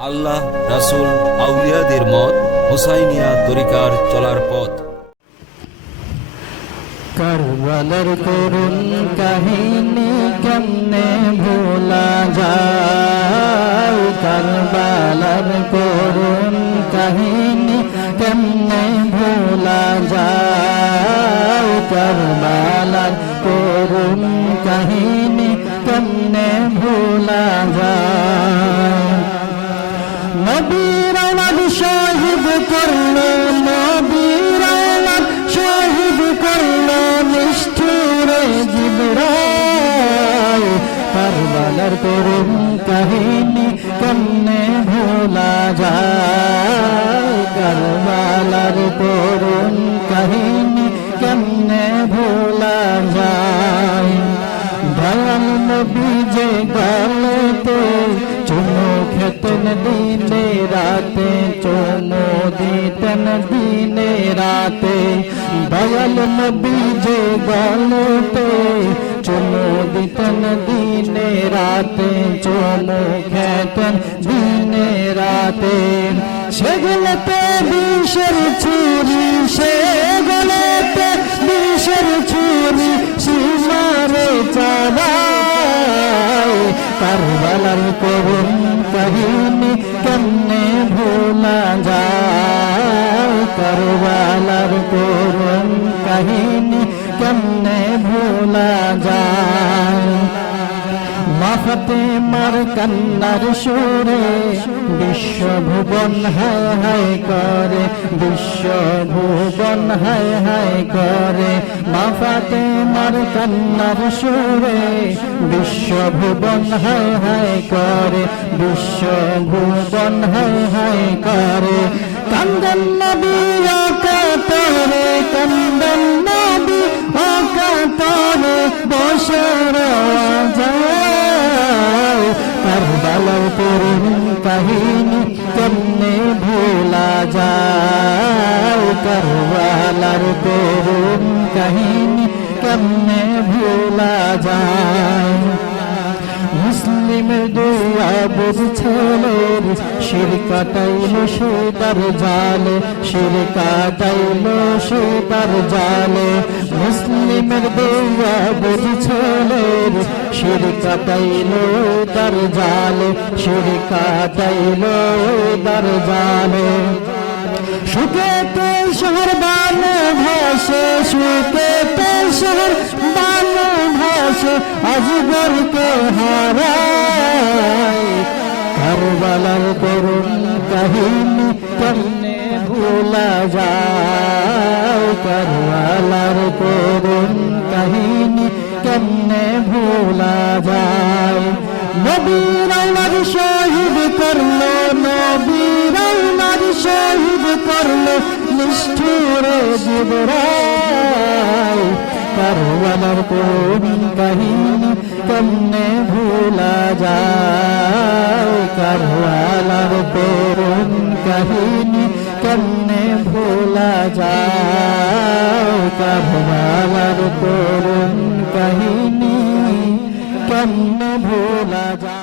আল্লাহ, রাসূল, আউলিয়াদের মত, হুসাইনিয়া তরিকার চলার পথ। কারবালার করুণ কাহিনী কেমনে ভোলা যায়, কারবালার করুণ কাহিনী কেমনে ভোলা যায়, কারবালার করুণ কাহিনী কেমনে ভোলা যায়। নবীর আওলাদ শহীদ করলো, নবীর আওলাদ শহীদ করলো নিষ্ঠুরে জিবরাইল। কারবালার করুণ কাহিনী কেমনে ভোলা যায়, কারবালার করুণ কাহিনী কেমনে ভোলা যায়। দয়াল নবী যে গলেতে চুমু খেতেন দিনে রাতে, চুমু দিতেন দিনে রাতে। দয়াল নবী যে গলেতে চুমু দিতেন দিনে রাতে, চুমু খেতেন দিনে রাতে। সেগুলোতে বিষের ছুরি, সেগুলোতে বিষের ছুরি সীমারে চালায়। কারবালার করুণ কাহিনী কেমনে ভোলা যায়, কারবালার করুণ কাহিনী কেমনে ভোলা যায়। মা ফাতেমার কান্নার সুরে বিশ্বভুবন হায় হায় করে, বিশ্বভুবন হায় হায় করে। মা ফাতেমার কান্নার সুরে বিশ্বভুবন হায় হায় করে, বিশ্বভুবন হায় হায় করে। কান্দন নবী ও কাতরে, কান্দন নবী ও কাতরে বসর যায়। কারবালার করুণ কাহিনী কেমনে ভোলা যায়, কারবালার করুণ কাহিনী কেমনে ভোলা যায়। মুসলিমের দুয়া বুঝছেলের শির কাটাইল সে তার জালে, শির কাটাইল সে তার জালে। মুসলিমের দুয়া বুঝছেলের শির কাটাইল তার জালে, শির কাটাইল তার জালে। সুখেতে শহর বানে ভাসে, সুখেতে শহর বানে ভাসে, আজগরকে হারায়। কারবালার করুণ কাহিনী কেমনে ভোলা যায়, কারবালার করুণ কাহিনী কেমনে ভোলা যায়। নবীর আওলাদ শহীদ করলো, নবীর আওলাদ শহীদ করলো নিষ্ঠুরে জিবরাইল। কারবালার করুণ কাহিনী কেমনে ভোলা যায়, কারবালার করুণ কাহিনী কেমনে ভোলা যায়, কারবালার করুণ কাহিনী কেমনে ভোলা যায়।